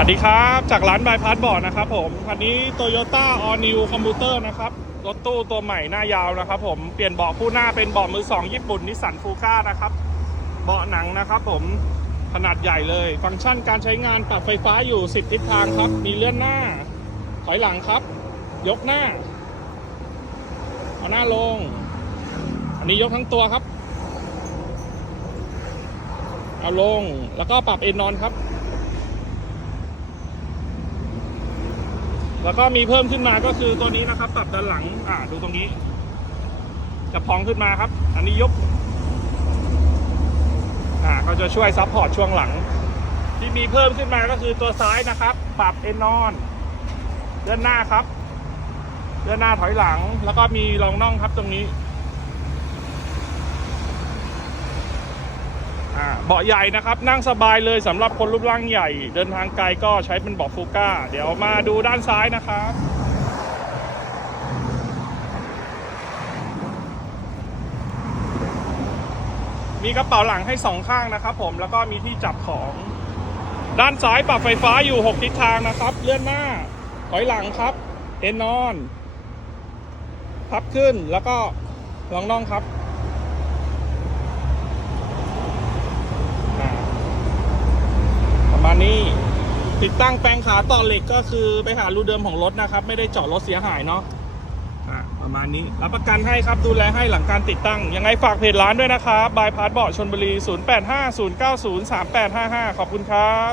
สวัสดีครับ จากร้านบายพาสบอร์ดนะครับผมคันนี้ Toyota All New Commuter นะครับ รถตู้ตัวใหม่หน้ายาวนะครับผม เปลี่ยนเบาะคู่หน้าเป็นเบาะมือสองญี่ปุ่นนิสสันฟูก้านะครับ เบาะหนังนะครับผม ขนาดใหญ่เลย ฟังก์ชันการใช้งานปรับไฟฟ้าอยู่ 10 ทิศทางครับ มีเลื่อนหน้า ถอยหลังครับ ยกหน้า เอาหน้าลง อันนี้ยกทั้งตัวครับ เอาลง แล้วก็ปรับเอนนอนครับ แล้วก็มีเพิ่มขึ้นมาก็คือตัวนี้นะครับปรับด้านหลังอ่าดูตรงนี้ จะพองขึ้นมาครับ อันนี้ยกอ่าก็จะช่วยซับพอร์ตช่วงหลัง ที่มีเพิ่มขึ้นมาก็คือตัวซ้ายนะครับ ปรับเอนนอนเลื่อนหน้าครับเลื่อนหน้าถอยหลัง แล้วก็มีรองน่องครับตรงนี้ อ่า เบาะใหญ่นะครับ นั่งสบายเลยสำหรับคนรูปร่างใหญ่ เดินทางไกลก็ใช้เป็นเบาะฟูก้า เดี๋ยวมาดูด้านซ้ายนะครับมีกระเป๋าหลังให้สองข้างนะครับผมแล้วก็มีที่จับของ ด้านซ้ายปรับไฟฟ้าอยู่ 6 ทิศทางนะครับ เลื่อนหน้า ถอยหลังครับ เอนนอน พับขึ้นแล้วก็ลองน่องครับ อ่าประมาณ นี่ติดตั้งแปลงขาต่อเหล็กก็คือไปหารูเดิมของรถนะครับ ไม่ได้เจาะรถเสียหายเนาะประมาณนี้รับประกันให้ครับดูแลให้หลังการติดตั้ง ยังไงฝากเพจร้านด้วยนะครับบายพาสเบาะชนบุรี 0850903855 ขอบคุณครับ